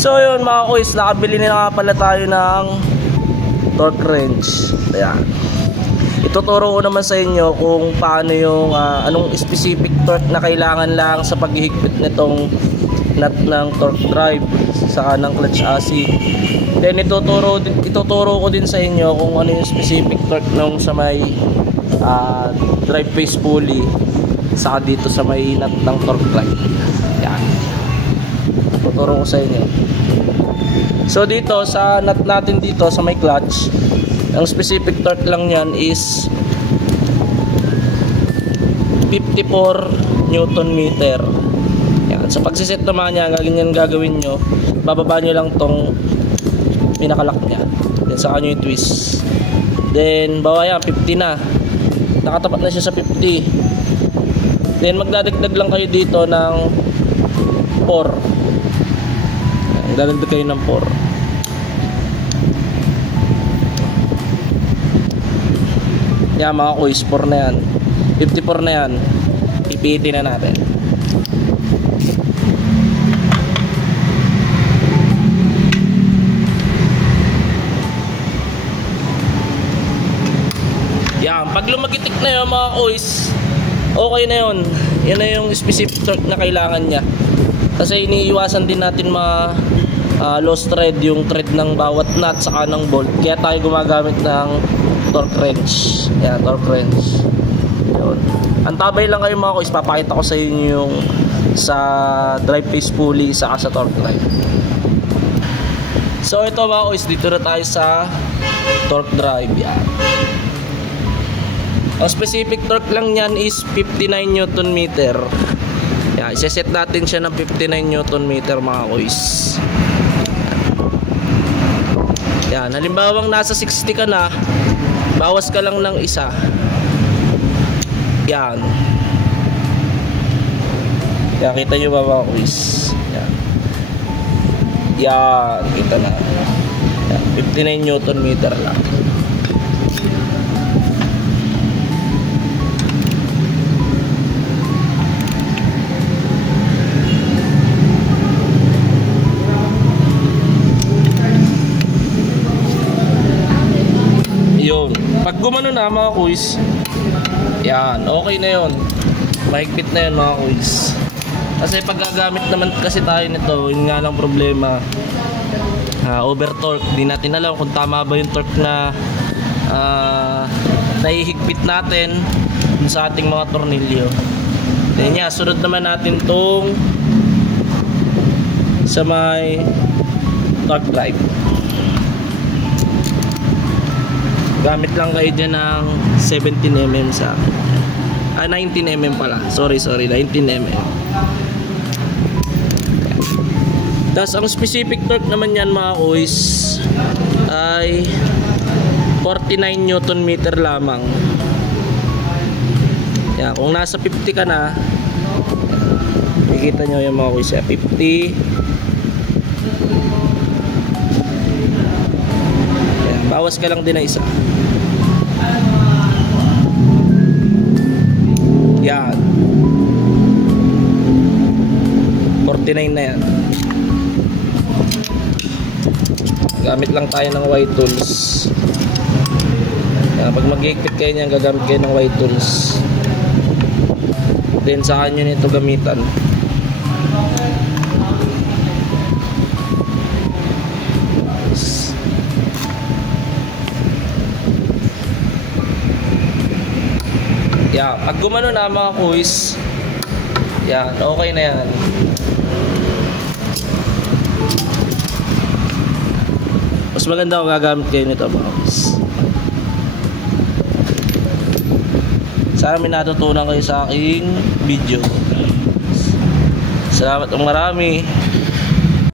So yun mga kuys, nakabili na nga pala tayo ng torque wrench. Ayan. Ituturo ko naman sa inyo kung paano yung anong specific torque na kailangan lang sa paghihigpit nitong nut ng torque drive saka ng clutch assist. Then ituturo ko din sa inyo kung ano yung specific torque nung sa may drive face pulley saka dito sa may nut ng torque drive. Yan. Tuturo ko sa inyo. So dito sa nut natin dito sa may clutch, ang specific torque lang yan is 54 Newton meter. Yan. Sa pagsiset naman niya, gagawin nyo, bababa nyo lang tong pinakalak niya. Then saka nyo yung twist. Then bawa yan, 50 na. Nakatapat na siya sa 50. Then magdadagdag lang kayo dito ng 4. Magdadagdag kayo ng 4. Yan mga kuys, 4 na yan. 54 na yan. Ipitin na natin. Yan, pag lumagitik na yun mga kuys, okay na yun. Yan na yung specific torque na kailangan niya. Kasi iniiwasan din natin lost thread, yung thread ng bawat nut saka ng bolt. Kaya tayo gumagamit ng torque wrench. Yan, torque wrench. Yun. Antabay lang kayo mga kuys, papakita ko sa inyo yung sa drive face pulley saka sa torque drive. So ito mga kuys, dito na tayo sa torque drive. Yan. Ang specific torque lang yan is 59 Newton meter. Yan, iseset natin siya ng 59 Newton meter mga kuys. Yan, halimbawang nasa 60 ka na, bawas ka lang ng isa. Yan. Yan, kita nyo ba mga kuys? Yan. Yan, kita na. Yan, 59 Newton meter lang. Pag gumano na mga kuys, yan, okay na yun. Mahigpit na yun mga kuys. Kasi pag gagamit naman kasi tayo nito, yun nga lang problema, over torque. Di natin alam kung tama ba yung torque na naihigpit natin sa ating mga tornilyo. Then yan, sunod naman natin tong sa may torque drive. Gamit lang kayo dyan ng 17mm sa 19mm pala. Sorry, 19mm. Tapos ang specific torque naman yan mga kuys ay 49 Newton meter lamang. Yan, kung nasa 50 ka na, makikita nyo yung mga kuys, 50. Bawas ka lang din na isa. Yan. 49 na yan. Gamit lang tayo ng white tools. Pag mag-higpit kayo niyan, gagamit kayo ng white tools. Then saan nyo nito gamitan. Yan, pag gumano na mga kuys, yan, okay na yan. Mas maganda kung gagamit kayo nito mga kuys. Sana may natutunan kayo sa aking video. Salamat ng marami.